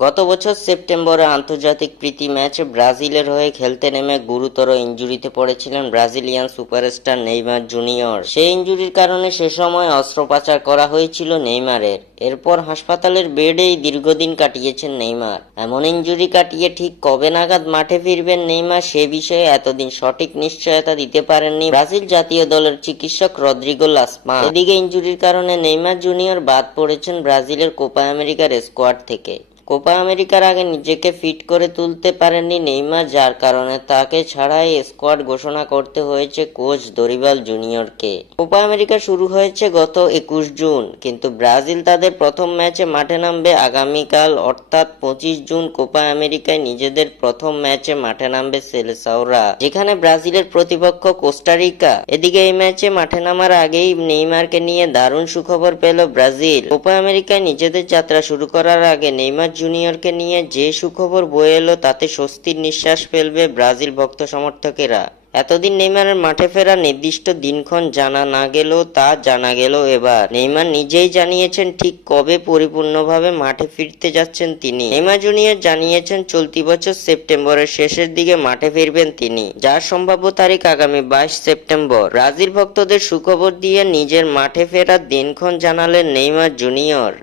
গত বছর সেপ্টেম্বরে আন্তর্জাতিক প্রীতি ম্যাচে ব্রাজিলের হয়ে খেলতে নেমে গুরুতর ইনজুরিতে পড়েছিলেন ব্রাজিলিয়ান সুপারস্টার নেইমার জুনিয়র। সেই ইনজুরির কারণে সে সময় অস্ত্রোপচার করা হয়েছিল নেইমারের। এরপর হাসপাতালের বেডেই দীর্ঘদিন কাটিয়েছেন নেইমার। এমন ইনজুরি কাটিয়ে ঠিক কবে নাগাদ মাঠে ফিরবেন নেইমার সে বিষয়ে এতদিন সঠিক নিশ্চয়তা দিতে পারেননি ব্রাজিল জাতীয় দলের চিকিৎসক রদ্রিগো লাসমা। এদিকে ইনজুরির কারণে নেইমার জুনিয়র বাদ পড়েছেন ব্রাজিলের কোপা আমেরিকার স্কোয়াড থেকে। কোপা আমেরিকার আগে নিজেকে ফিট করে তুলতে পারেননি নেইমার, যার কারণে তাকে ছাড়াই স্কোয়াড ঘোষণা করতে হয়েছে কোচ দরিবাল জুনিয়রকে। কোপা আমেরিকা শুরু হয়েছে গত 21 জুন, কিন্তু ব্রাজিল তাদের প্রথম ম্যাচে মাঠে নামবে আগামীকাল অর্থাৎ 25 জুন। কোপা আমেরিকায় নিজেদের প্রথম ম্যাচে মাঠে নামবে সেলেসাওরা, যেখানে ব্রাজিলের প্রতিপক্ষ কোস্টারিকা। এদিকে এই ম্যাচে মাঠে নামার আগেই নেইমারকে নিয়ে দারুণ সুখবর পেল ব্রাজিল। কোপা আমেরিকায় নিজেদের যাত্রা শুরু করার আগে নেইমার জুনিয়রকে নিয়ে যে সুখবর বয়ে এলো তাতে স্বস্তির নিঃশ্বাস ফেলবে ব্রাজিল ভক্ত সমর্থকেরা। এতদিন নেইমারের মাঠে ফেরার নির্দিষ্ট দিনক্ষণ জানা না গেলেও তা জানা গেল এবার। নেইমার নিজেই জানিয়েছেন ঠিক কবে পরিপূর্ণভাবে মাঠে ফিরতে যাচ্ছেন তিনি। নেইমার জুনিয়র জানিয়েছেন চলতি বছর সেপ্টেম্বরের শেষের দিকে মাঠে ফিরবেন তিনি, যার সম্ভাব্য তারিখ আগামী 22 সেপ্টেম্বর। ব্রাজিল ভক্তদের সুখবর দিয়ে নিজের মাঠে ফেরার দিনক্ষণ জানালেন নেইমার জুনিয়র।